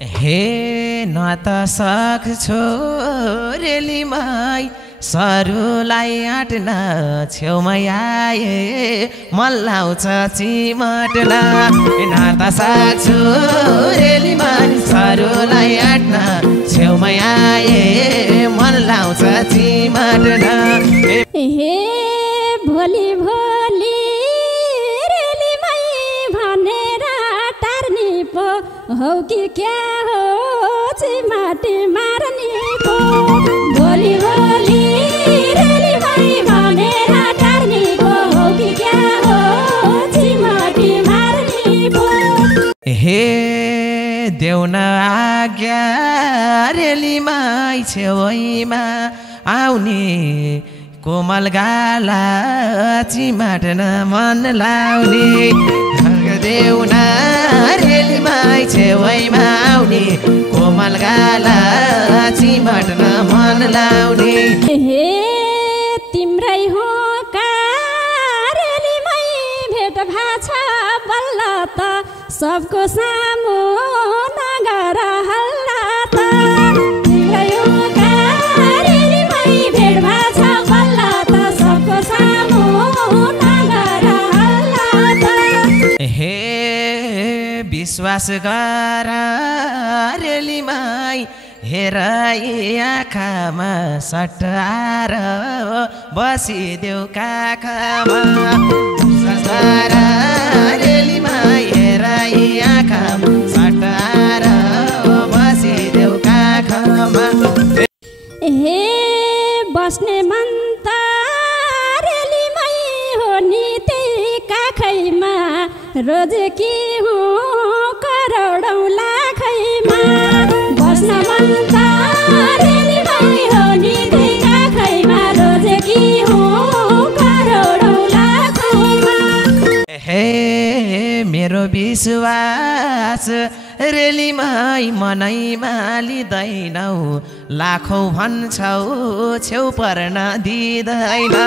हे न त सक्छो रेलीमाई सरुलाई आँट्न छेउमै आए मन लाउँछ चिमट्न न त सक्छु रेलीमाई सरुलाई आँट्न छेउमै आए मन लाउँछ चिमट्न हे भोलि भोलि रेलीमाई भनेर टार्ने पो हौ कि क्या हो चिमाटी मार्ने पो भोलि भोलि रेलीमाई भनेर टार्ने पो हौ कि क्या हो चिमाटी मार्ने पो हे देउन आज्ञा रेलीमाई छेउमा आउने कोमल गाला चिमाट्न मन लाउने देउन रेलीमाई छेउमा आउने कोमल गाला चिमाट्न मन लाउने हे तिम्रै हो का रेलीमाई भेट भाछ बल्ल त सबको सामु नगर हल्ला त तिम्रै हो का रेलीमाई भेट भाछ बल्ल त सबको सामु नगर हल्ला त हे विश्वास गर रेलीमाई हेर आँखामा सट्टाएर बसिदेऊ काखमा विश्वास गर रेलीमाई हेर आँखामा सट्टाएर बसिदेऊ काखमा हे बस्ने मन त रेलीमाई हो नि त्यही काखैमा रोज के हो करोडौँ लाखैमा बस्न मन त रेलीमाई हो नि त्यही काखैमा रोज के हो करोडौँ लाखैमा हे मेरो विश्वास रेलीमाई मनैमा लिँदैनौ लाखौँ भन्छौ छेउ पर्न दिँदैनौ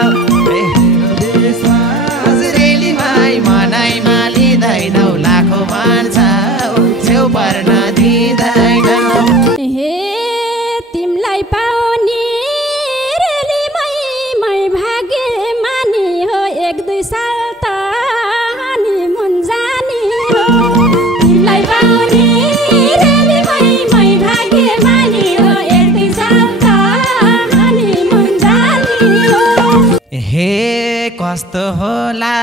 विश्वास रेलीमाई मनैमा लिँदैनौ लाखौँ भन्छौ छेउ पर्न दिँदैनौ हे तिमलाई पाउने रेलीमाई मै भाग्य मानी हो 1-2 साल त हनीमुन जाने हो तिमलाई पाउने रेलीमाई मै भाग्य मानी हो 1-2 साल त हनीमुन जाने हो हे कस्तो होला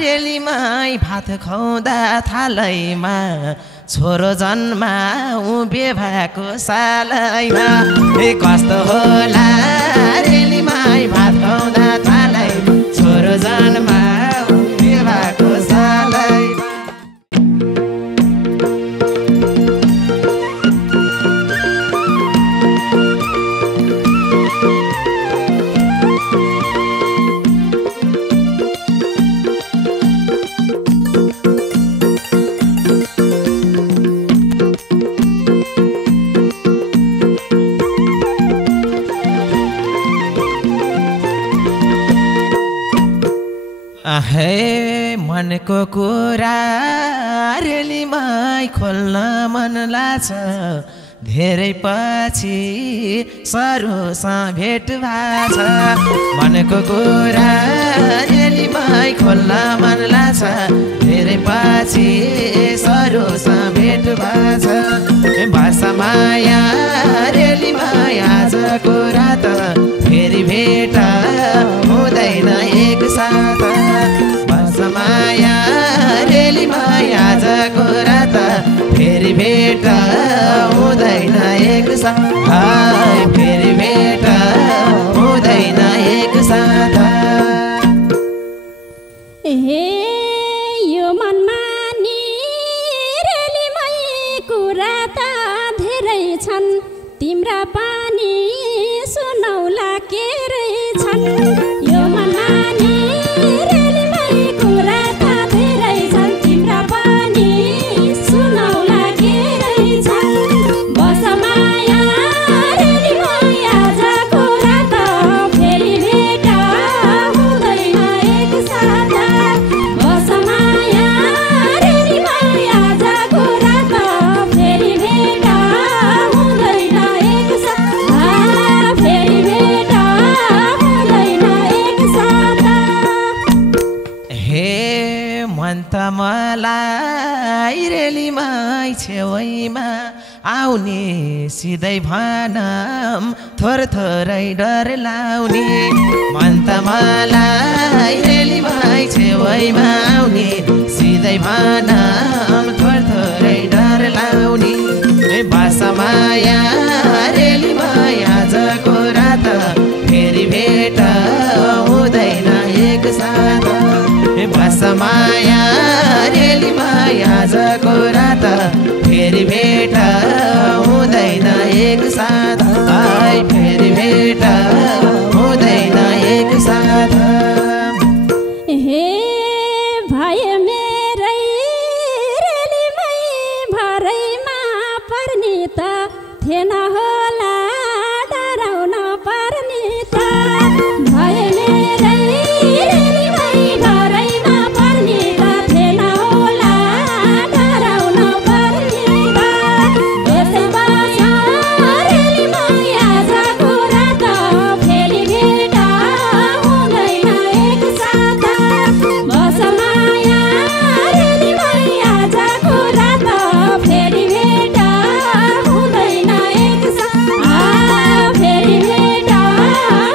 रेलीमाई भात खुवाउँदा थालैमा छोरो जन्माउ बेभाको सालैमा हे कस्तो होला रेलीमाई भात खुवाउँदा थालै छोरो जन्माउ बेभाको सालैमा हे मनको कुरा रेलीमाई खोल्न मन लाग्छ धेरै पछि सरुसँग भेट भएको छ मनको कुरा रेलीमाई खोल्न मन लाग्छ धेरै पछि सरुसँग भेट भएको छ भाषा माया रेलीमाई आजको रात फेरि भेट हुँदैन एक साथ माया रेलीमाई आजको रात फेरि भेट हुँदैन एक साथ फेरि भेट हुँदैन एक साथ हे यो मनमानी रेलीमाई कुरा त धेरै छन् तिम्रा पनि सुनौला के रहेछन् यो मनमानी रेलीमाई कुरा त धेरै छन् तिम्रा पनि सुनौला के रहेछन् बस माया रेलीमाई आजको रात फेरि भेट हुँदैन एक साथ बस माया रेलीमाई आजको रात फेरि भेट माई छेउमा आउने सिधै भनम थोर थोरै डर लाउने मन त मलाई रेली माई छेउमा आउने सिधै भनम थोर थोरै डर लाउने बसमाया रेली माई आजको रात फेरि भेट हुँदैन एक साथ बसमाया रेली माई आजको रात फेरि भेट हुँदैन एक साथ फेरि भेट हुँदैन एक साथ हे भाइ मेरै रेलीमै भरैमा पर्ने त थिएन होला डराउन पर्ने त भाइ मेरै रेलीमै भरैमा पर्ने त थिएन होला डराउन पर्ने त यसै वर्ष रेलीमै आजको रात फेरि भेट हुँदैन एक साथ बसमाया रेलीमै आजको रात फेरि भेट हुँदैन एक साथ फेरि भेट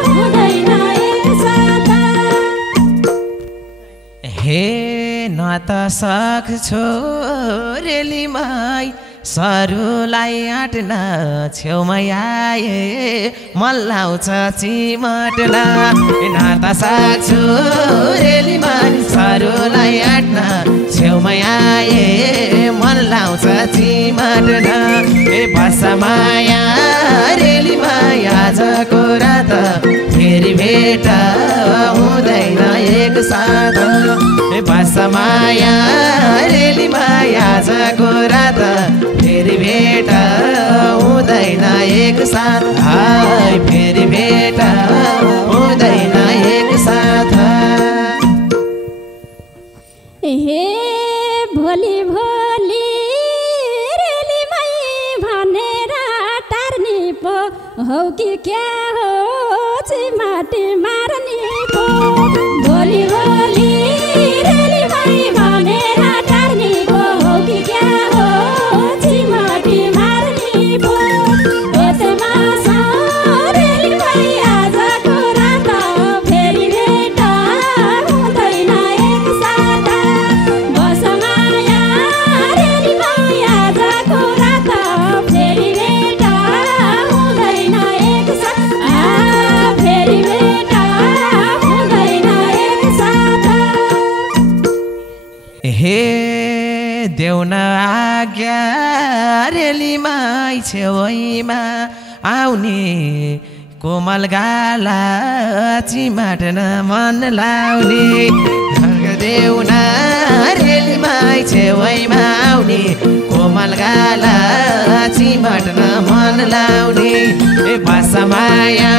हुँदैन एक साथ हे न त सक्छो रेली माई सरुलाई आँट्न छेउमै आए मन लाउँछ चिमट्न न त सक्छु रेली माई सरुलाई आँट्न छेउमै आए मन लाउँछ चिमट्न बसमाया रेली माई आजको रात फेरि भेट हुँदैन एक साथ बसमाया रेली माई आजको रात फेरि भेट हुँदैन एक साथ फेरि भेट हुँदैन एक साथ हे भोलि भोलि रेलीमै भनेर टार्ने पो हौ कि क्या हो चिमाटी मार्ने पो भोलि भोलि रेलीमै भनेर टार्ने पो हौ कि क्या हो चिमाटी मार्ने पो यसैमा रेलीमै आजको रात फेरि भेट हुँदैन एक साथ बसमाया रेलीमै आजको रात फेरि भेट हुँदैन एक साथ फेरि भेट हुँदैन एक साथ हे देउन आज्ञा रेली माई छेउमा आउने कोमल गाला चिमाट्न मन लाउने देउन रेली माई छेउमा आउने कोमल गाला चिमाट्न मन लाउने बसमाया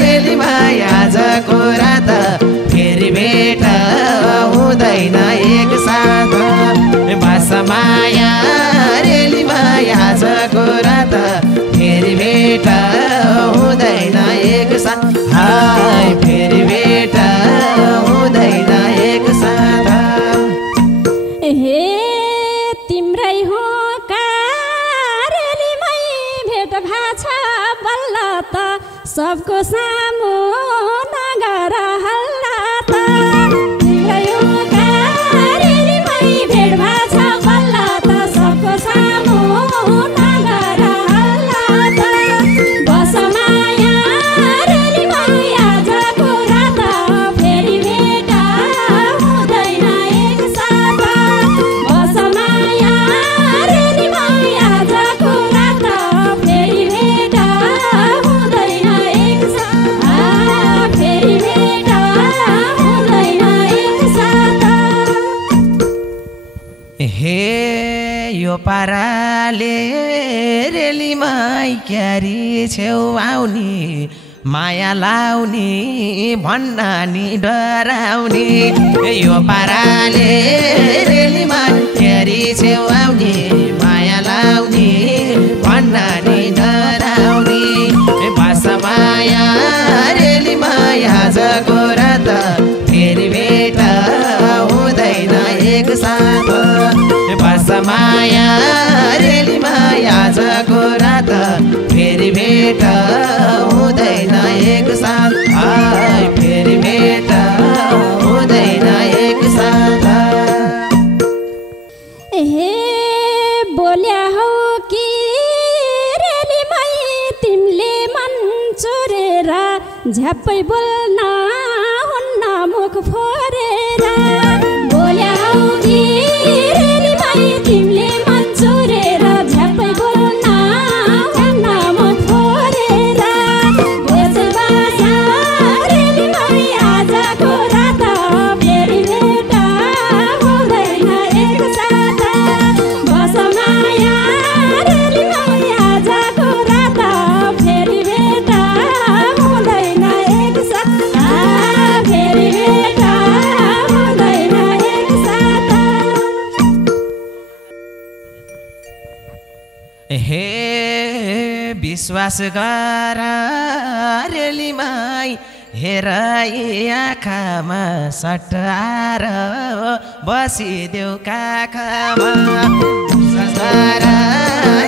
रेली माई आजको रात फेरि भेट हुँदैन एक साथ बसमाया रेली माई आजको रात फेरि भेट हुँदैन एक साथ फेरि भेट हुँदैन एक साथ हे तिम्रै हो रेलीमै भेट भाछ बल्ल त सबको सामु नगर हल्ला त तिम्रै हो रेलीमै भेट भाछ बल्ल त सबको सामु नगर हल्ला त बसमाया रेलीमै आजको रात फेरि भेट हुँदैन एक साथ बसमाया रेलीमै आजको रात फेरि भेट हुँदैन एक साथ फेरि भेट हुँदैन एक साथ हे यो पाराले रेली माई क्यारी छेउ आउने माया लाउने भन्न नि डराउने यो पाराले रेली माई क्यारी छेउ आउने माया लाउने भन्न नि डराउने बसमाया रेली माई आजको रात फेरि भेट हुँदैन एक साथ बसमाया झ्याप्पै बोल्न हुन्न मुख फोरेर बोल्या हौ कि रेलीमाई तिमीले मन चोरेर झ्याप्पै बोल्न हुन्न मुख फोरेर यसै बासा रेलीमाई आजको रात फेरि भेट हुँदैन एकसाथ बस माया रेलीमाई आजको रात फेरि भेट हुँदैन एकसाथ फेरि भेट हुँदैन एकसाथ। हे विश्वास गर रेलीमाई हेर यी आँखामा सटाएर बसिदेऊ काखमा विश्वास गर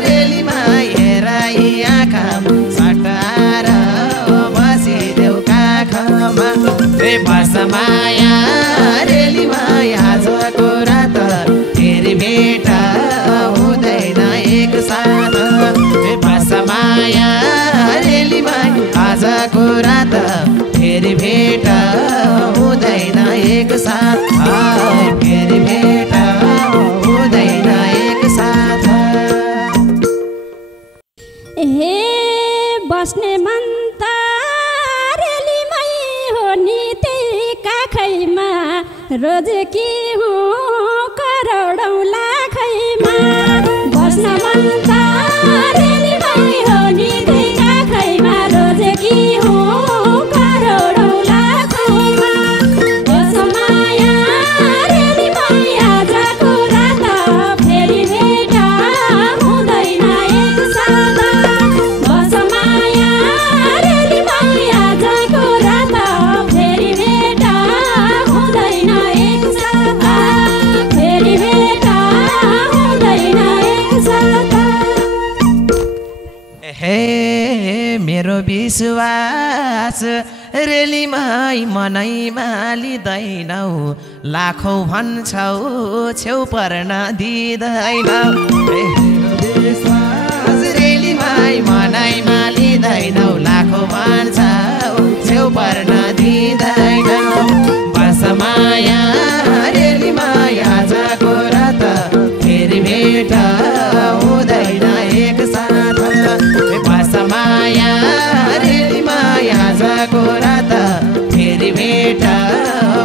रेलीमाई हेर यी आँखामा सटाएर बसिदेऊ काखमा ए बस माया रेलीमाई आजको रात फेरि भेट हुँदैन एकसाथ ए बस माया रेलीमाई आजको रात फेरि भेट हुँदैन एकसाथ फेरि भेट हुँदैन एकसाथ। हे बस्ने मन त रेलीमै हो नि त्यही काखैमा रोज कि हुँ करोडौँ लाखैमा बस्न मन त रेलीमै हो नि त्यही काखैमा रोज कि हुँ करोडौँ लाखैमा बस माया रेलीमै आजको रात फेरि भेट हुँदैन एकसाथ बस माया रेलीमै आजको रात फेरि भेट हुँदैन एकसाथ फेरि भेट हुँदैन एकसाथ। हे मेरो विश्वास रेलीमाई मनैमा लिँदैनौ लाखौँ भन्छौ छेउ पर्न दिँदैनौ हे मेरो विश्वास रेलीमाई मनैमा लिँदैनौ लाखौँ भन्छौ छेउ पर्न दिँदैनौ बस माया रेलीमाई आजको रात फेरि भेट हुँदैन एकसाथ बस माया रेलीमाई आजको रात फेरि भेट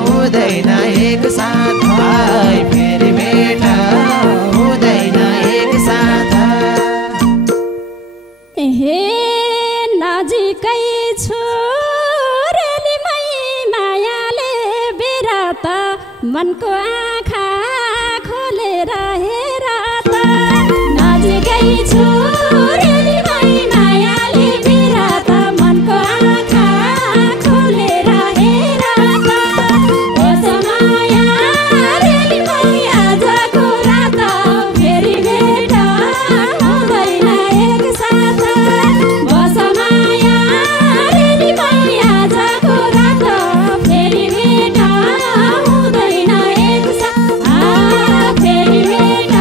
हुँदैन एकसाथ फेरि भेट हुँदैन एकसाथ। हे नजिकै छु रेलीमै मायाले बेरा त मनको आँखा खोलेर हेर त नजिकै छु रेलीमै मायाले बेरा त मनको आँखा खोलेर हेर त बस माया रेलीमै आजको रात फेरि भेट हुँदैन एकसाथ बस माया रेलीमै आजको रात फेरि भेट हुँदैन एकसाथ फेरि भेट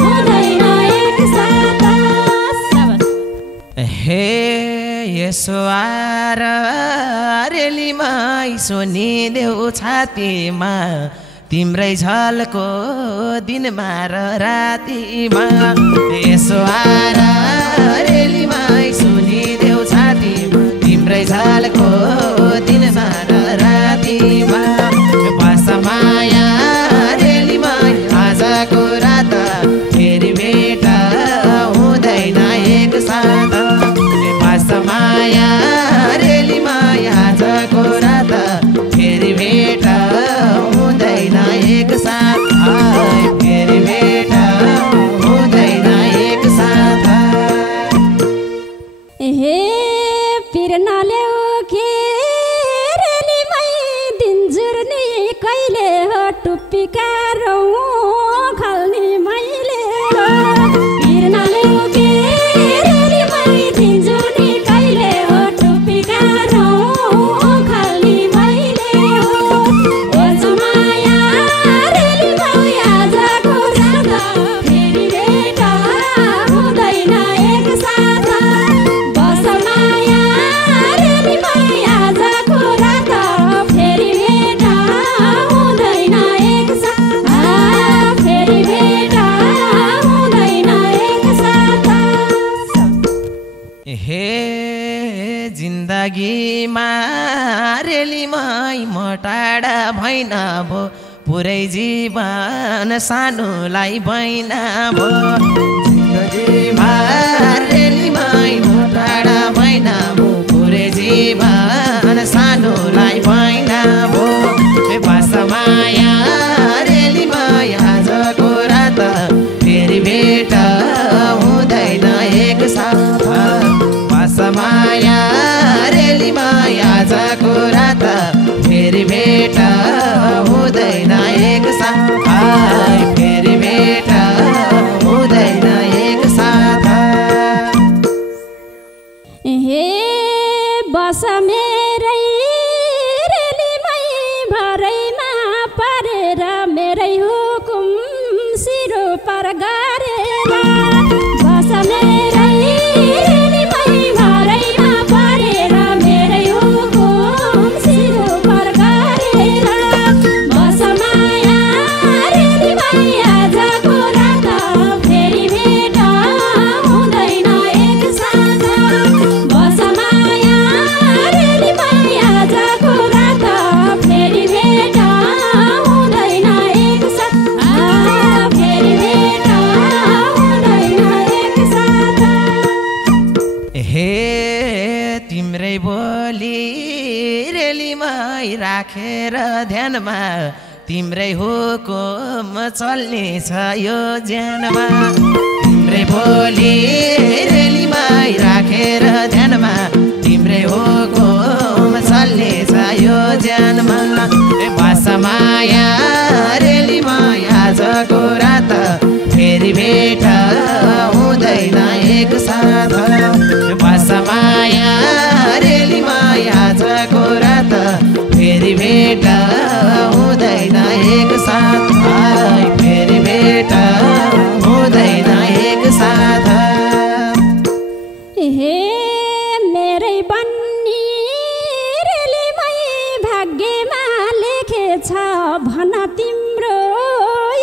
हुँदैन एकसाथ। हे यसो आएर रेलीमाई सुनिदेऊ छातीमा तिम्रै झलको दिनमा र रातिमा यसो आएर रेलीमाई सुनिदेऊ छातीमा तिम्रै झलको दिनमा र रातिमा बस माया रेलीमाई आजको रात फेरि भेट हुँदैन एकसाथ बस माया रेलीमाई आजको रात फेरि भेट हुँदैन एकसाथ फेरि भेट हुँदैन एकसाथ। जिन्दगीमा रेलीमै म टाढा भइन भो पुरै जीवन सानोलाई भइन भो जिन्दगीमा रेलीमै म टाढा भइन भो पुरै जीवन सानोलाई भइन भो बासमाया रेलीमै आजको रात फेरि भेट हुँदैन एक साथ बासमाया रेलीमा आजको रात फेरि भेट हुँदैन एक साथ फेरि भेट हुँदैन एक साथ हे बस मेरै रेलीमै भरैमा परेर मेरै हुकुम सिरो पर गरेर बस मेरै रेलीमै भरैमा परेर मेरै हुकुम सिरो पर गरेर बस माया रेलीमै आजको रात फेरि भेट हुँदैन एक साथ बस माया रेलीमै आजको रात फेरि भेट हुँदैन एक साथ फेरि भेट हुँदैन एक साथ हे तिम्रै बोली रेलीमै राखेर ध्यानमा तिम्रै हुकुम चल्ने छ यो ज्यानमा तिम्रै बोली रेलीमै राखेर ध्यानमा तिम्रै हुकुम चल्ने छ यो ज्यानमा बासमाया रेलीमै आजको रात फेरि भेट हुँदैन एक साथ बासमाया रेलीमै आजको रात फेरि भेट हुँदैन एक साथ फेरि भेट हुँदैन एक साथ हे मेरै बन्नी रेलीमै भाग्यमा लेखेछ भन तिम्रो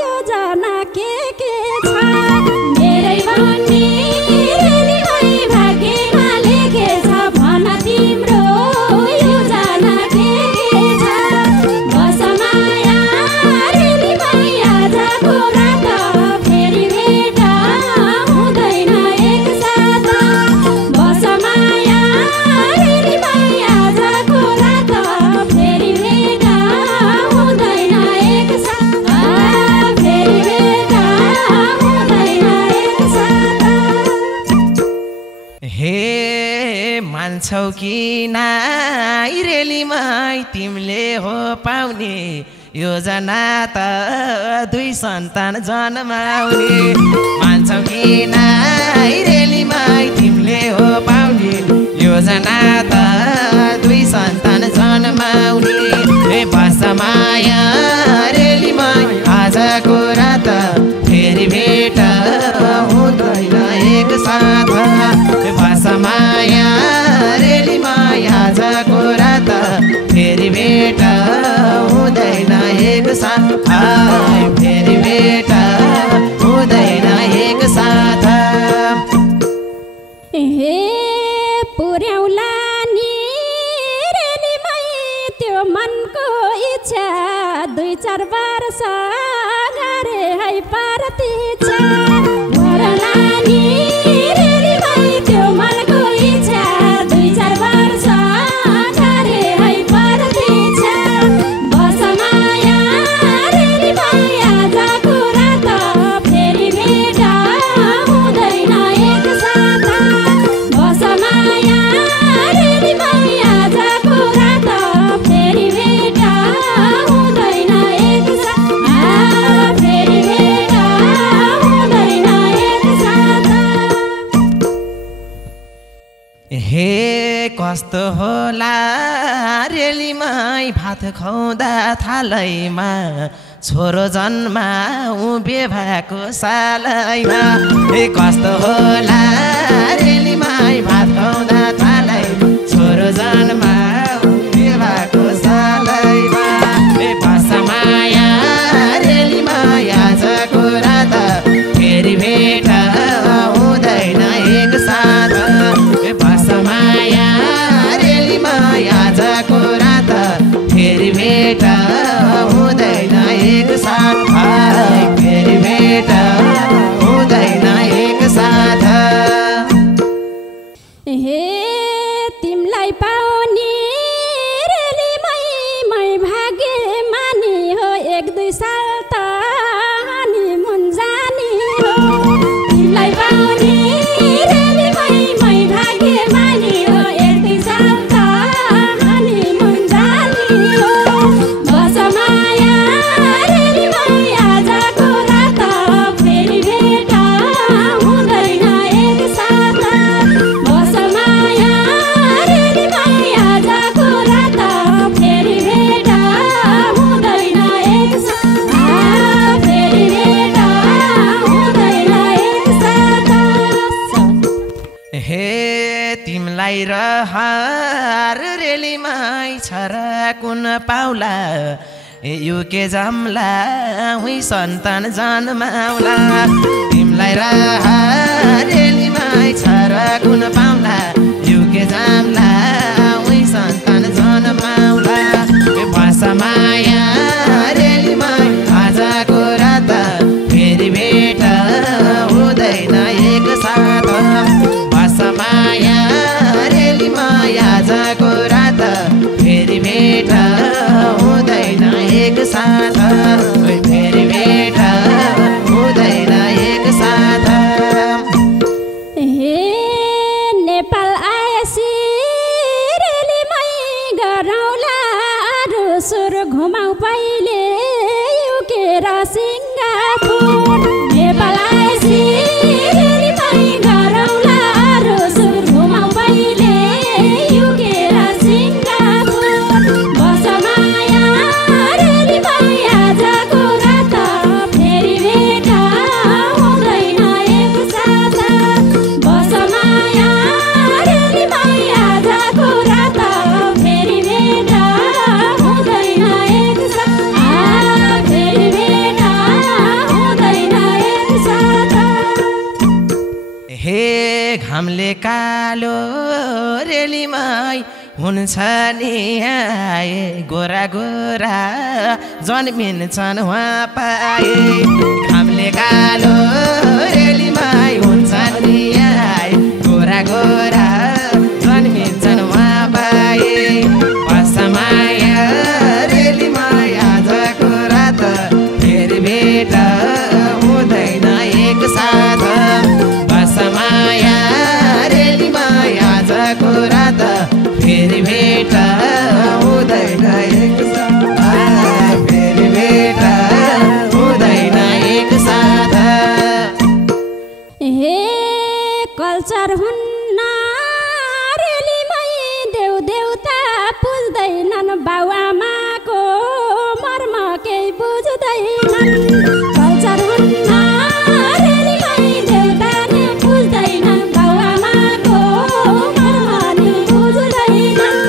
योजना के छ मेरै बन्नी रेलीमै भाग्यमा लेखेछ भन तिम्रो योजना के छ बस माया रेलीमै आजको रात फेरि भेट हुँदैन एक साथ बस माया रेलीमै आजको रात फेरि भेट हुँदैन एक साथ फेरि भेट हुँदैन एक साथ हे मान्छौ कि नाइ रेलीमै तिमीले हो पाउने योजना त दुई सन्तान जन्माउने मान्छौ कि नाइ रेलीमै तिमीले हो पाउने योजना त दुई सन्तान जन्माउने बासमाया रेलीमै आजको रात फेरि भेट हुँदैन एक साथ बासमाया रेलीमै आजको रात फेरि भेट हुँदैन एक साथ फेरि भेट हुँदैन एक साथ हे पुर्याउला नि रेलीमै त्यो मनको इच्छा दुई चार वर्ष गरे है प्रतीक्षा पुर्याउला नि रेलीमै त्यो मनको इच्छा दुई चार वर्ष गरे है प्रतीक्षा बस माया रेलीमै आजको रात फेरि भेट हुँदैन एक साथ बस माया रेलीमै आजको रात फेरि भेट हुँदैन एक साथ फेरि भेट हुँदैन एक साथ हे कस्तो होला रेलीमै भात खुवाउँदा थालैमा छोरो जन्माउ बेभाको सालैमा हे कस्तो होला रेलीमै भात खुवाउँदा थालै छोरो जन्माउ बेभाको सालैमा हे बासमाया रेलीमै आजको रात फेरि भेट हुँदैन एक साथ बासमाया रेली तिमलाई रहर रेलीमाई छरा कुन पाउला युके जम्ला हुई सन्तान जन्माउला तिमलाई रहर रेलीमाई छरा कुन पाउला युके जम्ला हुई सन्तान जन्माउला भाषा माया रेलीमाई आजको रात फेरि भेट हुँदैन एक साथ भाषा माया रेलीमाई आजको रात फेरि भेट हुँदैन एक साथ फेरि भेट हुँदैन एक साथ हे नेपाल आएसी रेलीमाई गरौला रुसुर घुमाउ पहिले युकेर सिङ्गापुर नेपाल आएसी रेलीमाई गरौला रुसुर घुमाउ पहिले युकेर सिङ्गापुर बस माया रेलीमाई आजको रात फेरि भेट हुँदैन एक साथ बस माया रेलीमाई आजको रात फेरि भेट हुँदैन एक साथ फेरि भेट हुँदैन एक साथ हे घामले कालो रेलीमाई हुन्छ नि आए गोरा गोरा जन्मिन्छन् उहाँ पाए घामले कालो रेलीमाई हुन्छ नि आए गोरा गोरा जन्मिन्छन् उहाँ पाए भाषा माया रेलीमाई आजको रात फेरि भेट हुँदैन एक साथ भाषा माया रेलीमाई आजको रात फेरि भेट हुँदैन एक साथ फेरि भेट हुँदैन एक साथ हे कल्चर हुन्न रेलीमाई देउ देउता पुज्दैनन् बाउआमाको मर्म केही बुझ्दैनन् कल्चर हुन्न रेलीमाई देउता नि पुज्दैनन् बाउआमाको मर्म नि बुझ्दैनन्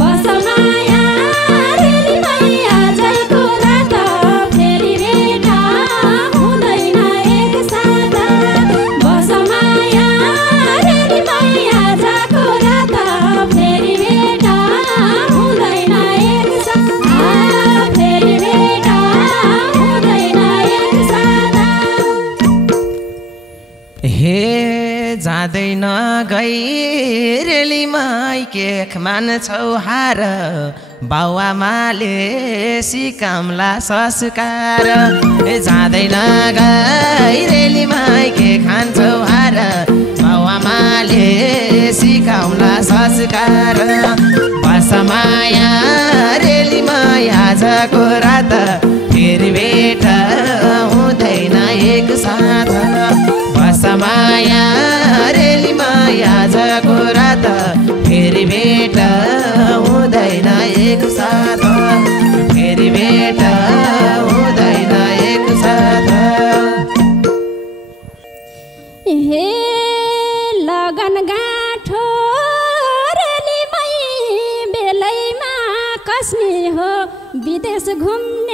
बस माया रेलीमाई आजको रात फेरि भेट हुँदैन एक साथ बस माया रेलीमाई आजको रात फेरि भेट हुँदैन एक साथ फेरि भेट हुँदैन एक साथ हे जाँदैन गई रेलीमाई केक मान्छौ हार बाउआमाले सिकाउला संस्कार हे जाँदैन गई रेलीमाई के खान्छौ हार बाउआमाले सिकाउला संस्कार भाषा माया रेलीमाई आजको रात फेरि भेट हुँदैन एक साथ भाषा माया रेलीमाई आजको रात फेरि भेट हुँदैन एक साथ फेरि भेट हुँदैन एक साथ हे लगन गाँठो रेलीमाई बेलैमा कस्ने हो विदेश घुम्ने